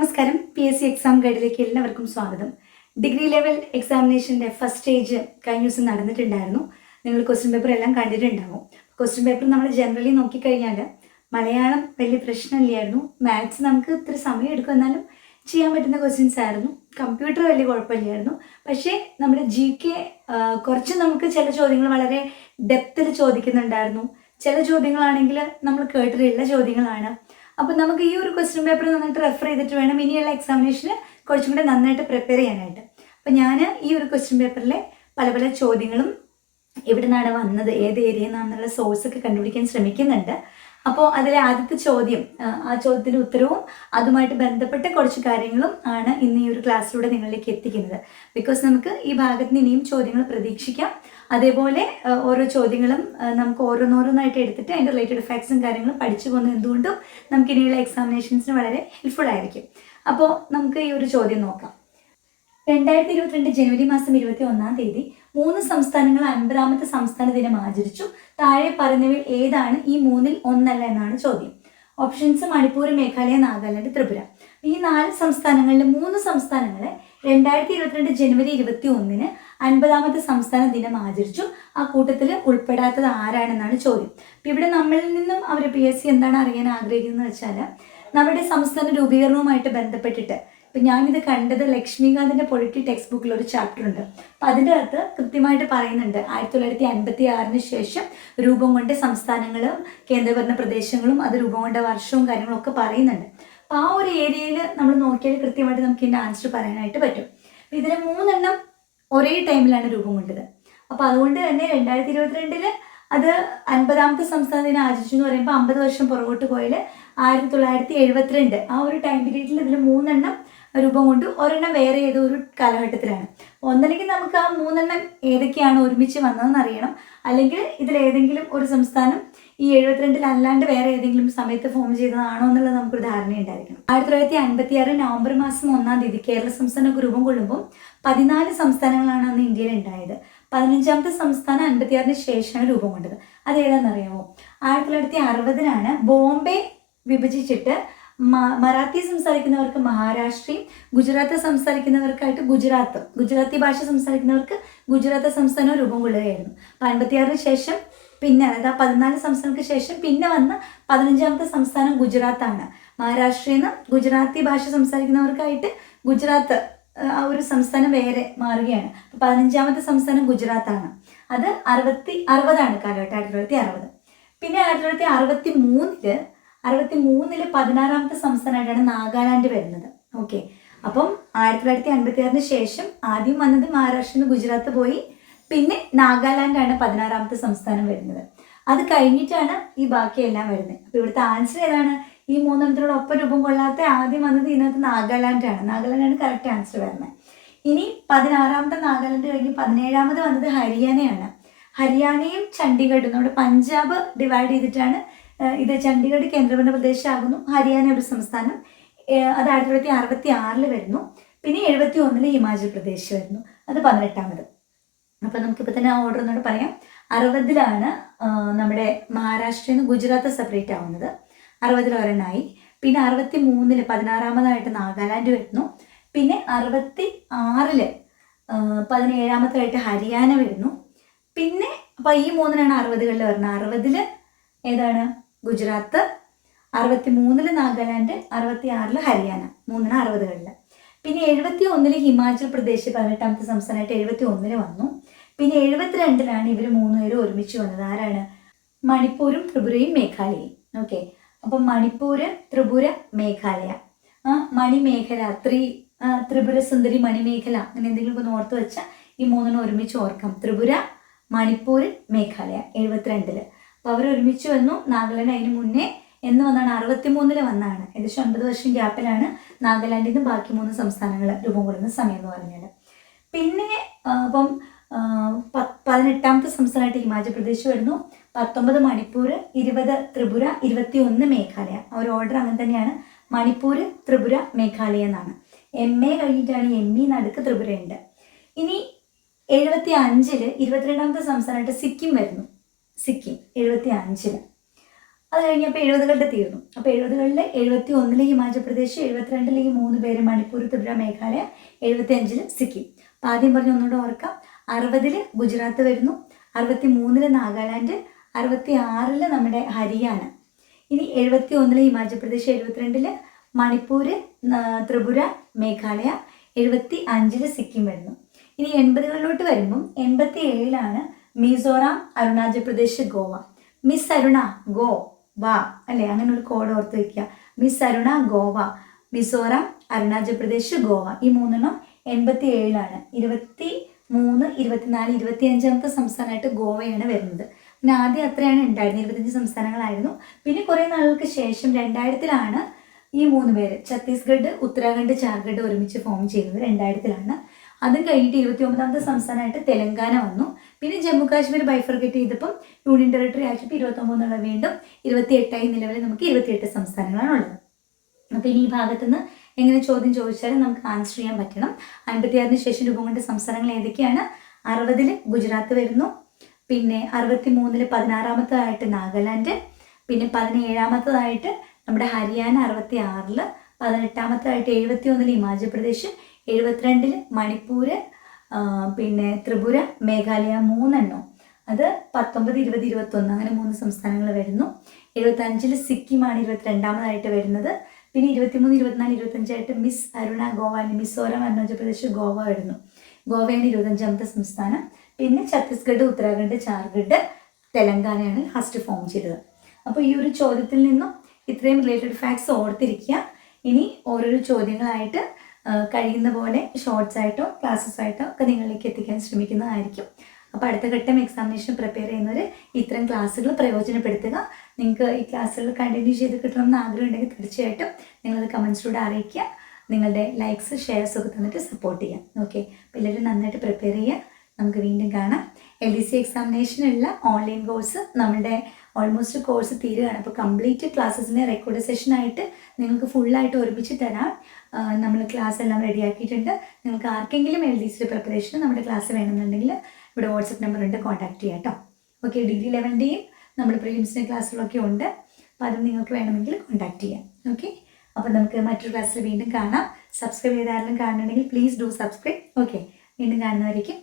നമസ്കാരം. P S C exam ഗൈഡിലേക്ക് എല്ലാവർക്കും സ്വാഗതം. ഡിഗ്രി ലെവൽ എക്സാമിനേഷന്റെ ഫസ്റ്റ് സ്റ്റേജ് കഴിഞ്ഞ ദിവസം നടന്നിട്ടുണ്ടായിരുന്നു. നിങ്ങൾ ക്വസ്റ്റ്യൻ പേപ്പർ എല്ലാം കണ്ടിട്ടുണ്ടാവും. ക്വസ്റ്റ്യൻ പേപ്പർ നമ്മൾ ജനറലി നോക്കിക്കഴിഞ്ഞാൽ മലയാളം വലിയ പ്രശ്നമില്ലായിരുന്നു. മാത്സ് നമുക്ക് ഇത്ര സമയം എടുക്കും. എന്നാലും ചെയ്യാൻ പറ്റുന്ന ക്വസ്റ്റ്യൻസ് ആയിരുന്നു. കമ്പ്യൂട്ടർ വലിയ കുഴപ്പമില്ലായിരുന്നു. പക്ഷേ നമ്മുടെ ജി കെ കുറച്ച് നമുക്ക് ചില ചോദ്യങ്ങൾ വളരെ ഡെപ്തിൽ ചോദിക്കുന്നുണ്ടായിരുന്നു. ചില ചോദ്യങ്ങളാണെങ്കിൽ നമ്മൾ കേട്ടിട്ടുള്ള ചോദ്യങ്ങളാണ്. അപ്പോൾ നമുക്ക് ഈ ഒരു ക്വസ്റ്റ്യൻ പേപ്പർ നന്നായിട്ട് റെഫർ ചെയ്തിട്ട് വേണം ഇനിയുള്ള എക്സാമിനേഷന് കുറച്ചും കൂടെ നന്നായിട്ട് പ്രിപ്പയർ ചെയ്യാനായിട്ട്. അപ്പോൾ ഞാൻ ഈ ഒരു ക്വസ്റ്റ്യൻ പേപ്പറിലെ പല പല ചോദ്യങ്ങളും എവിടെ നിന്നാണ് വന്നത് ഏത് ഏരിയയിൽ നിന്നാണെന്നുള്ള സോഴ്സ് ഒക്കെ കണ്ടുപിടിക്കാൻ ശ്രമിക്കുന്നുണ്ട്. അപ്പോൾ അതിലെ ആദ്യത്തെ ചോദ്യം ആ, ചോദ്യത്തിന്റെ ഉത്തരവും അതുമായിട്ട് ബന്ധപ്പെട്ട കുറച്ച് കാര്യങ്ങളും ആണ് ഇന്ന് ഈ ഒരു ക്ലാസ്സിലൂടെ നിങ്ങളിലേക്ക് എത്തിക്കുന്നത്. ബിക്കോസ് നമുക്ക് ഈ ഭാഗത്തിന് ഇനിയും ചോദ്യങ്ങൾ പ്രതീക്ഷിക്കാം. അതേപോലെ ഓരോ ചോദ്യങ്ങളും നമുക്ക് ഓരോന്നോരോന്നായിട്ട് എടുത്തിട്ട് അതിന്റെ റിലേറ്റഡ് ഫാക്ട്സും കാര്യങ്ങളും പഠിച്ചു പോകുന്നത് എന്തുകൊണ്ടും നമുക്ക് ഇനിയുള്ള എക്സാമിനേഷൻസിന് വളരെ ഹെൽപ്ഫുൾ ആയിരിക്കും. അപ്പോൾ നമുക്ക് ഈ ഒരു ചോദ്യം നോക്കാം. രണ്ടായിരത്തി ഇരുപത്തിരണ്ട് ജനുവരി മാസം ഇരുപത്തി ഒന്നാം തീയതി മൂന്ന് സംസ്ഥാനങ്ങൾ അൻപതാമത്തെ സംസ്ഥാന ദിനം ആചരിച്ചു. താഴെ പറയുന്നവയിൽ ഏതാണ് ഈ മൂന്നിൽ ഒന്നല്ല എന്നാണ് ചോദ്യം. ഓപ്ഷൻസ് മണിപ്പൂർ മേഘാലയ നാഗാലാൻഡ് ത്രിപുര. ഈ നാല് സംസ്ഥാനങ്ങളിലെ മൂന്ന് സംസ്ഥാനങ്ങളെ രണ്ടായിരത്തി ഇരുപത്തിരണ്ട് ജനുവരി ഇരുപത്തി ഒന്നിന് അൻപതാമത്തെ സംസ്ഥാന ദിനം ആചരിച്ചു. ആ കൂട്ടത്തിൽ ഉൾപ്പെടാത്തത് ആരാണെന്നാണ് ചോദ്യം. ഇപ്പം ഇവിടെ നമ്മളിൽ നിന്നും അവർ പി എസ് സി എന്താണ് അറിയാൻ ആഗ്രഹിക്കുന്നത് വെച്ചാൽ നമ്മുടെ സംസ്ഥാന രൂപീകരണവുമായിട്ട് ബന്ധപ്പെട്ടിട്ട് ഇപ്പം ഞാനിത് കണ്ടത് ലക്ഷ്മികാന്തിന്റെ പൊളിറ്റി ടെക്സ്റ്റ് ബുക്കിൽ ഒരു ചാപ്റ്റർ ഉണ്ട്. അപ്പം അതിന്റെ അകത്ത് കൃത്യമായിട്ട് പറയുന്നുണ്ട്. ആയിരത്തി തൊള്ളായിരത്തി അൻപത്തി ആറിന് ശേഷം രൂപം കൊണ്ട സംസ്ഥാനങ്ങളും കേന്ദ്രഭരണ പ്രദേശങ്ങളും അത് രൂപം കൊണ്ട വർഷവും കാര്യങ്ങളും ഒക്കെ പറയുന്നുണ്ട്. അപ്പം ആ ഒരു ഏരിയയിൽ നമ്മൾ നോക്കിയാൽ കൃത്യമായിട്ട് നമുക്ക് ഇതിന്റെ ആൻസർ പറയാനായിട്ട് പറ്റും. ഇതിന് മൂന്നെണ്ണം ഒരേ ടൈമിലാണ് രൂപം കൊണ്ടത്. അപ്പോൾ അതുകൊണ്ട് തന്നെ രണ്ടായിരത്തി ഇരുപത്തിരണ്ടിൽ അത് അൻപതാമത്തെ സംസ്ഥാന ദിനം ആചരിച്ചു എന്ന് പറയുമ്പോൾ അമ്പത് വർഷം പുറകോട്ട് പോയാൽ ആയിരത്തി തൊള്ളായിരത്തി എഴുപത്തിരണ്ട് ആ ഒരു ടൈം പീരീഡിൽ ഇതിൽ മൂന്നെണ്ണം രൂപം കൊണ്ട് ഒരെണ്ണം വേറെ ഏതോ ഒരു കാലഘട്ടത്തിലാണ്. ഒന്നല്ലെങ്കിൽ നമുക്ക് ആ മൂന്നെണ്ണം ഏതൊക്കെയാണ് ഒരുമിച്ച് വന്നതെന്ന് അറിയണം. അല്ലെങ്കിൽ ഇതിൽ ഏതെങ്കിലും ഒരു സംസ്ഥാനം ഈ എഴുപത്തിരണ്ടിൽ അല്ലാണ്ട് വേറെ ഏതെങ്കിലും സമയത്ത് ഫോം ചെയ്തതാണോ എന്നുള്ളത് നമുക്കൊരു ധാരണ ഉണ്ടായിരിക്കണം ആയിരത്തി തൊള്ളായിരത്തി അൻപത്തി ആറ് നവംബർ മാസം ഒന്നാം തീയതി കേരള സംസ്ഥാനമൊക്കെ രൂപം കൊള്ളുമ്പോൾ പതിനാല് സംസ്ഥാനങ്ങളാണ് അന്ന് ഇന്ത്യയിൽ ഉണ്ടായത് പതിനഞ്ചാമത്തെ സംസ്ഥാനം അൻപത്തിയാറിന് ശേഷമാണ് രൂപം കൊണ്ടത്. അത് ഏതാണെന്നറിയാമോ ആയിരത്തി തൊള്ളായിരത്തി അറുപതിലാണ് ബോംബെ വിഭജിച്ചിട്ട് മറാത്തി സംസാരിക്കുന്നവർക്ക് മഹാരാഷ്ട്രയും ഗുജറാത്ത് സംസാരിക്കുന്നവർക്കായിട്ട് ഗുജറാത്ത് ഗുജറാത്തി ഭാഷ സംസാരിക്കുന്നവർക്ക് ഗുജറാത്ത് സംസ്ഥാനവും രൂപം കൊള്ളുകയായിരുന്നു. അപ്പം അൻപത്തിയാറിന് ശേഷം പിന്നെ അതായത് ആ പതിനാല് സംസ്ഥാനങ്ങൾക്ക് ശേഷം പിന്നെ വന്ന പതിനഞ്ചാമത്തെ സംസ്ഥാനം ഗുജറാത്താണ്. മഹാരാഷ്ട്രയിൽ നിന്ന് ഗുജറാത്തി ഭാഷ സംസാരിക്കുന്നവർക്കായിട്ട് ഗുജറാത്ത് ആ, ഒരു സംസ്ഥാനം വേറെ മാറുകയാണ്. പതിനഞ്ചാമത്തെ സംസ്ഥാനം ഗുജറാത്താണ്. അത് അറുപത്തി അറുപതാണ് കാലഘട്ടം ആയിരത്തി തൊള്ളായിരത്തി അറുപത്. പിന്നെ ആയിരത്തി തൊള്ളായിരത്തി അറുപത്തി മൂന്നിൽ അറുപത്തി മൂന്നിൽ പതിനാറാമത്തെ സംസ്ഥാനമായിട്ടാണ് നാഗാലാൻഡ് വരുന്നത്. ഓക്കെ. അപ്പം ആയിരത്തി തൊള്ളായിരത്തി അൻപത്തി ആറിന് ശേഷം ആദ്യം വന്നത് മഹാരാഷ്ട്രയിൽ നിന്ന് ഗുജറാത്ത് പോയി. പിന്നെ നാഗാലാൻഡാണ് പതിനാറാമത്തെ സംസ്ഥാനം വരുന്നത്. അത് കഴിഞ്ഞിട്ടാണ് ഈ ബാക്കിയെല്ലാം വരുന്നത്. അപ്പോൾ ഇവിടുത്തെ ആൻസർ ഏതാണ്? ഈ മൂന്നെണ്ണത്തിനോട് ഒപ്പം രൂപം കൊള്ളാത്ത ആദ്യം വന്നത് ഇതിനകത്ത് നാഗാലാൻഡാണ് നാഗാലാൻഡാണ് കറക്റ്റ് ആൻസർ വരുന്നത്. ഇനി പതിനാറാമത്തെ നാഗാലാൻഡ് കഴിഞ്ഞ് പതിനേഴാമത് വന്നത് ഹരിയാനയാണ്. ഹരിയാനയും ചണ്ഡീഗഡും നമ്മുടെ പഞ്ചാബ് ഡിവൈഡ് ചെയ്തിട്ടാണ് ഇത് ചണ്ഡീഗഡ് കേന്ദ്രഭരണ പ്രദേശമാകുന്നു. ഹരിയാന ഒരു സംസ്ഥാനം. അത് ആയിരത്തി തൊള്ളായിരത്തി അറുപത്തി ആറിൽ വരുന്നു. പിന്നെ എഴുപത്തി ഒന്നിൽ ഹിമാചൽ പ്രദേശ് വരുന്നു. അത് പതിനെട്ടാമത്. നമുക്ക് നമുക്കിപ്പോൾ തന്നെ ആ ഓർഡർ എന്നോട് പറയാം. അറുപതിലാണ് നമ്മുടെ മഹാരാഷ്ട്രയിൽ നിന്ന് ഗുജറാത്ത് സെപ്പറേറ്റ് ആവുന്നത്. അറുപതിൽ ഒരെണ്ണമായി പിന്നെ അറുപത്തി മൂന്നിൽ പതിനാറാമതായിട്ട് നാഗാലാൻഡ് വരുന്നു. പിന്നെ അറുപത്തി ആറിൽ പതിനേഴാമതായിട്ട് ഹരിയാന വരുന്നു. പിന്നെ അപ്പോൾ ഈ മൂന്നിനാണ് അറുപതുകളിൽ വരുന്നത് അറുപതിൽ ഏതാണ്? ഗുജറാത്ത്. അറുപത്തി മൂന്നിൽ നാഗാലാൻഡ് അറുപത്തി ആറിൽ ഹരിയാന. മൂന്നിന് അറുപതുകളിൽ പിന്നെ എഴുപത്തി ഒന്നിൽ ഹിമാചൽ പ്രദേശ് പതിനെട്ടാമത്തെ സംസ്ഥാനമായിട്ട് എഴുപത്തി ഒന്നിൽ വന്നു. പിന്നെ എഴുപത്തിരണ്ടിലാണ് ഇവർ മൂന്നുപേരും ഒരുമിച്ച് വന്നത്. ആരാണ്? മണിപ്പൂരും ത്രിപുരയും മേഘാലയയും. ഓക്കെ. അപ്പം മണിപ്പൂര് ത്രിപുര മേഘാലയ. മണിമേഖല ത്രി ത്രിപുര സുന്ദരി മണിമേഖല അങ്ങനെ എന്തെങ്കിലും ഓർത്ത് വെച്ചാൽ ഈ മൂന്നെണ്ണം ഒരുമിച്ച് ഓർക്കാം. ത്രിപുര മണിപ്പൂർ മേഘാലയ എഴുപത്തിരണ്ടിൽ. അപ്പോൾ അവർ ഒരുമിച്ച് വന്നു. നാഗാലാൻഡ് അതിന് മുന്നേ എന്ന് വന്നാണ്. അറുപത്തി മൂന്നിൽ വന്നാണ്. ഏകദേശം ഒൻപത് വർഷം ഗ്യാപ്പിലാണ് നാഗാലാൻഡിൽ നിന്ന് ബാക്കി മൂന്ന് സംസ്ഥാനങ്ങൾ രൂപം കൊള്ളുന്ന സമയം എന്ന് പറഞ്ഞാൽ പിന്നെ അപ്പം പതിനെട്ടാമത്തെ സംസ്ഥാനമായിട്ട് ഹിമാചൽ പ്രദേശ് വരുന്നു. പത്തൊമ്പത് മണിപ്പൂർ ഇരുപത് ത്രിപുര ഇരുപത്തി ഒന്ന് മേഘാലയ. ആ ഒരു ഓർഡർ അങ്ങനെ തന്നെയാണ്. മണിപ്പൂർ ത്രിപുര മേഘാലയ എന്നാണ്. എം എ കഴിഞ്ഞിട്ടാണ് എം ഇ നടുക്ക് ത്രിപുരയുണ്ട്. ഇനി എഴുപത്തി അഞ്ചിൽ ഇരുപത്തിരണ്ടാമത്തെ സംസ്ഥാനമായിട്ട് സിക്കിം വരുന്നു. സിക്കിം എഴുപത്തി അഞ്ചിൽ അത് കഴിഞ്ഞപ്പോൾ എഴുപതുകളുടെ തീർന്നു. അപ്പോൾ എഴുപതുകളിൽ എഴുപത്തി ഒന്നിലെ ഹിമാചൽ പ്രദേശ് എഴുപത്തിരണ്ടിൽ ഈ മൂന്ന് പേര് മണിപ്പൂർ ത്രിപുര മേഘാലയ എഴുപത്തി അഞ്ചിൽ സിക്കിം. അപ്പം ആദ്യം പറഞ്ഞ ഒന്നുകൂടെ ഓർക്കാം. അറുപതിൽ ഗുജറാത്ത് വരുന്നു. അറുപത്തി മൂന്നിൽ നാഗാലാൻഡ് അറുപത്തി ആറിൽ നമ്മുടെ ഹരിയാന. ഇനി എഴുപത്തി ഒന്നിൽ ഹിമാചൽ പ്രദേശ് എഴുപത്തിരണ്ടിൽ മണിപ്പൂര് ത്രിപുര മേഘാലയ എഴുപത്തി അഞ്ചിൽ സിക്കിം വരുന്നു. ഇനി എൺപതുകളിലോട്ട് വരുമ്പം എൺപത്തി ഏഴിലാണ് മിസോറാം അരുണാചൽ പ്രദേശ് ഗോവ. മിസ് അരുണ ഗോ വാ അല്ലേ? അങ്ങനെ ഒരു കോഡ് ഓർത്ത് വയ്ക്കുക മിസ് അരുണ ഗോവ മിസോറാം അരുണാചൽ പ്രദേശ് ഗോവ ഈ മൂന്നെണ്ണം എൺപത്തി ഏഴിലാണ് ഇരുപത്തി മൂന്ന് ഇരുപത്തിനാല് ഇരുപത്തി അഞ്ചാമത്തെ സംസ്ഥാനമായിട്ട് ഗോവയാണ് വരുന്നത്. പിന്നെ ആദ്യം അത്രയാണ് ഉണ്ടായിരുന്നത്. ഇരുപത്തഞ്ച് സംസ്ഥാനങ്ങളായിരുന്നു. പിന്നെ കുറേ നാളുകൾക്ക് ശേഷം രണ്ടായിരത്തിലാണ് ഈ മൂന്ന് പേര് ഛത്തീസ്ഗഡ് ഉത്തരാഖണ്ഡ് ജാർഖണ്ഡ് ഒരുമിച്ച് ഫോം ചെയ്യുന്നത് രണ്ടായിരത്തിലാണ്. അതും കഴിഞ്ഞിട്ട് ഇരുപത്തി ഒമ്പതാമത്തെ സംസ്ഥാനമായിട്ട് തെലങ്കാന വന്നു. പിന്നെ ജമ്മു കാശ്മീർ ബൈഫർഗറ്റ് ചെയ്തപ്പം യൂണിയൻ ടെറിട്ടറി ആക്കിയപ്പോൾ ഇരുപത്തൊമ്പതെന്നുള്ള വീണ്ടും ഇരുപത്തി എട്ടായി നിലവിൽ നമുക്ക് ഇരുപത്തിയെട്ട് സംസ്ഥാനങ്ങളാണ് ഉള്ളത്. അപ്പോൾ ഇനി ഈ ഭാഗത്തുനിന്ന് എങ്ങനെ ചോദ്യം ചോദിച്ചാലും നമുക്ക് ആൻസർ ചെയ്യാൻ പറ്റണം. അൻപത്തിയാറിന് ശേഷം രൂപം കൊണ്ട സംസ്ഥാനങ്ങൾ ഏതൊക്കെയാണ്? അറുപതിൽ ഗുജറാത്ത് വരുന്നു. പിന്നെ അറുപത്തി മൂന്നിൽ പതിനാറാമത്തതായിട്ട് നാഗാലാൻഡ് പിന്നെ പതിനേഴാമത്തതായിട്ട് നമ്മുടെ ഹരിയാന അറുപത്തി ആറിൽ പതിനെട്ടാമത്തതായിട്ട് എഴുപത്തി ഒന്നിൽ ഹിമാചൽ പ്രദേശ് എഴുപത്തിരണ്ടിൽ മണിപ്പൂര് പിന്നെ ത്രിപുര മേഘാലയ മൂന്നെണ്ണം. അത് പത്തൊമ്പത് ഇരുപത് ഇരുപത്തൊന്ന് അങ്ങനെ മൂന്ന് സംസ്ഥാനങ്ങൾ വരുന്നു. എഴുപത്തഞ്ചിൽ സിക്കിമാണ് ഇരുപത്തിരണ്ടാമതായിട്ട് വരുന്നത്. പിന്നെ ഇരുപത്തിമൂന്ന് ഇരുപത്തിനാല് ഇരുപത്തഞ്ചായിട്ട് മിസ് അരുണ ഗോവ അല്ലെങ്കിൽ മിസോറാം അരുണാചൽ പ്രദേശ് ഗോവ വരുന്നു. ഗോവയാണ് ഇരുപത്തഞ്ചാമത്തെ സംസ്ഥാനം. പിന്നെ ഛത്തീസ്ഗഡ് ഉത്തരാഖണ്ഡ് ജാർഖണ്ഡ് തെലങ്കാനയാണ് ലാസ്റ്റ് ഫോം ചെയ്തത്. അപ്പോൾ ഈ ഒരു ചോദ്യത്തിൽ നിന്നും ഇത്രയും റിലേറ്റഡ് ഫാക്ട്സ് ഓർത്തിരിക്കുക. ഇനി ഓരോരോ ചോദ്യങ്ങളായിട്ട് കഴിയുന്ന പോലെ ഷോർട്സ് ആയിട്ടോ ക്ലാസ്സസ് ആയിട്ടോ ഒക്കെ നിങ്ങളിലേക്ക് എത്തിക്കാൻ ശ്രമിക്കുന്നതായിരിക്കും. അപ്പോൾ അടുത്ത ഘട്ടം എക്സാമിനേഷൻ പ്രിപ്പയർ ചെയ്യുന്നവർ ഇത്തരം ക്ലാസ്സുകൾ പ്രയോജനപ്പെടുത്തുക. നിങ്ങൾക്ക് ഈ ക്ലാസ്സുകൾ കണ്ടിന്യൂ ചെയ്ത് കിട്ടണമെന്ന് ആഗ്രഹം ഉണ്ടെങ്കിൽ തീർച്ചയായിട്ടും നിങ്ങളത് കമൻസിലൂടെ അറിയിക്കുക. നിങ്ങളുടെ ലൈക്സ് ഷെയർസ് ഒക്കെ തന്നിട്ട് സപ്പോർട്ട് ചെയ്യാം ഓക്കെ എല്ലാവരും നന്നായിട്ട് പ്രിപ്പയർ ചെയ്യുക. നമുക്ക് വീണ്ടും കാണാം. എൽ ഡി സി എക്സാമിനേഷനുള്ള ഓൺലൈൻ കോഴ്സ് നമ്മുടെ ഓൾമോസ്റ്റ് കോഴ്സ് തീരുകയാണ്. അപ്പോൾ കംപ്ലീറ്റ് ക്ലാസ്സസിന്റെ റെക്കോർഡ് സെഷനായിട്ട് നിങ്ങൾക്ക് ഫുള്ളായിട്ട് ഒരുമിച്ച് തരാം. നമ്മൾ ക്ലാസ് എല്ലാം റെഡിയാക്കിയിട്ടുണ്ട് നിങ്ങൾക്ക് ആർക്കെങ്കിലും എൽ ഡി സി പ്രിപ്പറേഷന് നമ്മുടെ ക്ലാസ് വേണമെന്നുണ്ടെങ്കിൽ ഇവിടെ വാട്സപ്പ് നമ്പർ ഉണ്ട് കോൺടാക്ട് ചെയ്യാം കേട്ടോ. ഓക്കെ ഡിഗ്രി ലെവലിന്റെയും നമ്മൾ പ്രിലിംസിന്റെ ക്ലാസ്സുകളൊക്കെ ഉണ്ട്. അപ്പോൾ അതും നിങ്ങൾക്ക് വേണമെങ്കിൽ കോൺടാക്ട് ചെയ്യാം. ഓക്കെ അപ്പോൾ നമുക്ക് മറ്റൊരു ക്ലാസ്സിൽ വീണ്ടും കാണാം. സബ്സ്ക്രൈബ് ചെയ്താരെങ്കിലും കാണണമെങ്കിൽ പ്ലീസ് ഡു സബ്സ്ക്രൈബ് ഓക്കെ വീണ്ടും കാണുന്നവരേക്കും